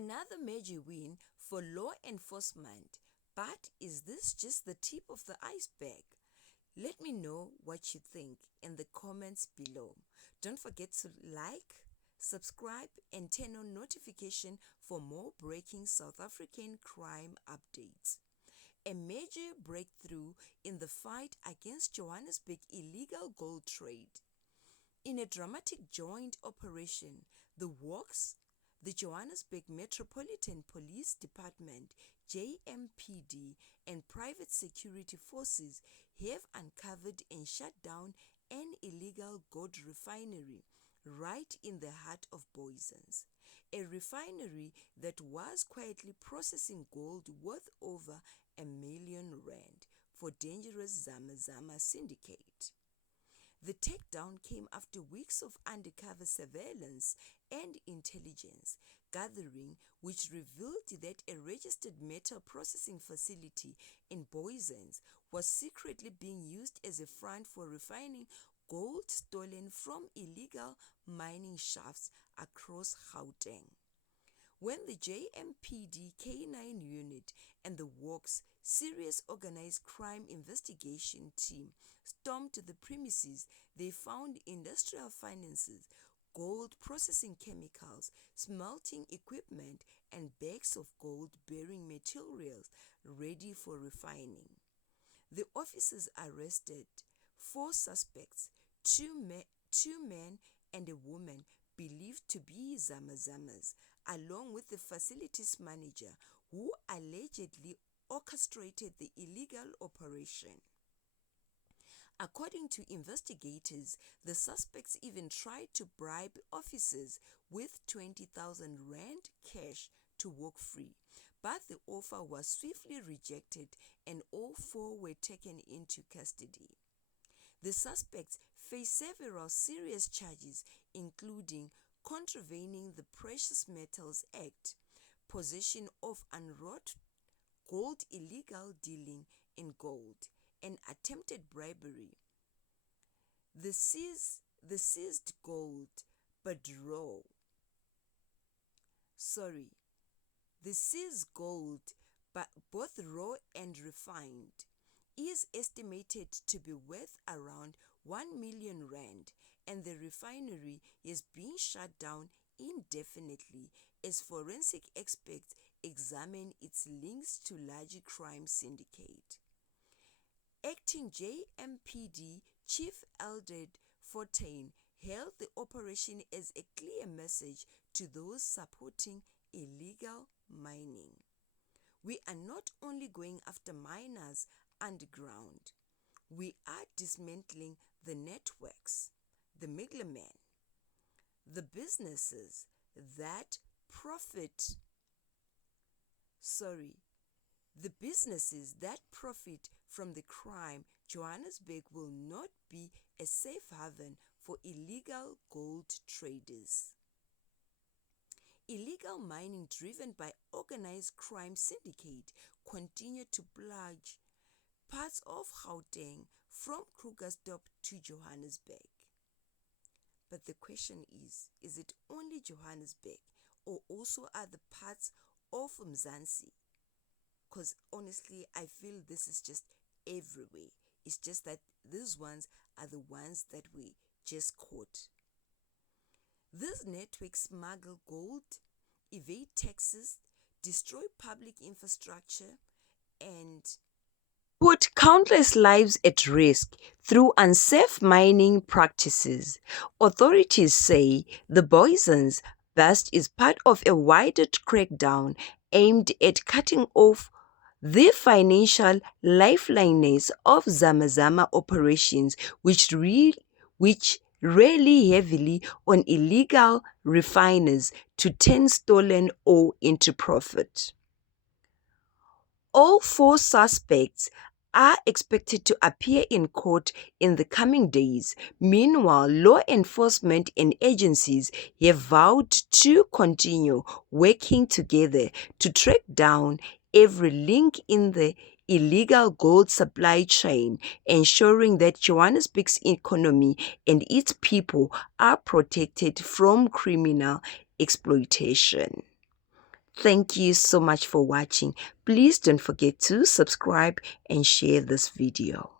Another major win for law enforcement. But is this just the tip of the iceberg? Let me know what you think in the comments below. Don't forget to like, subscribe, and turn on notification for more breaking South African crime updates. A major breakthrough in the fight against Johannesburg illegal gold trade. In a dramatic joint operation, the Johannesburg Metropolitan Police Department, JMPD, and private security forces have uncovered and shut down an illegal gold refinery right in the heart of Booysens, a refinery that was quietly processing gold worth over R1 million for dangerous Zama Zama syndicate. The takedown came after weeks of undercover surveillance and intelligence gathering, which revealed that a registered metal processing facility in Booysens was secretly being used as a front for refining gold stolen from illegal mining shafts across Gauteng. When the JMPD K9 unit and the Works Serious Organized Crime Investigation team stormed the premises, they found industrial finances, gold processing chemicals, smelting equipment, and bags of gold-bearing materials ready for refining. The officers arrested 4 suspects, two men and a woman believed to be Zama Zamas, along with the facilities manager who allegedly orchestrated the illegal operation. According to investigators, the suspects even tried to bribe officers with 20,000 rand cash to walk free, but the offer was swiftly rejected and all 4 were taken into custody. The suspects face several serious charges, including contravening the Precious Metals Act, possession of unwrought gold, illegal dealing in gold, and attempted bribery. The seized gold, but raw. The seized gold, but both raw and refined, is estimated to be worth around R1 million, and the refinery is being shut down indefinitely as forensic experts examine its links to large crime syndicate. Acting JMPD Chief Eldred Fontaine hailed the operation as a clear message to those supporting illegal mining. We are not only going after miners underground, we are dismantling the networks, the middlemen, the businesses that profit from the crime. Johannesburg will not be a safe haven for illegal gold traders. Illegal mining driven by organized crime syndicate continue to plunge parts of Gauteng from Krugersdorp to Johannesburg. But the question is it only Johannesburg or also other parts of Mzansi? Because honestly, I feel this is just everywhere. It's just that these ones are the ones that we just caught. These networks smuggle gold, evade taxes, destroy public infrastructure, and put countless lives at risk through unsafe mining practices. Authorities say the Booysens bust is part of a wider crackdown aimed at cutting off the financial lifelines of Zama Zama operations, which rely heavily on illegal refiners to turn stolen ore into profit. All 4 suspects are expected to appear in court in the coming days. Meanwhile, law enforcement and agencies have vowed to continue working together to track down every link in the illegal gold supply chain, ensuring that Johannesburg's economy and its people are protected from criminal exploitation. Thank you so much for watching. Please don't forget to subscribe and share this video.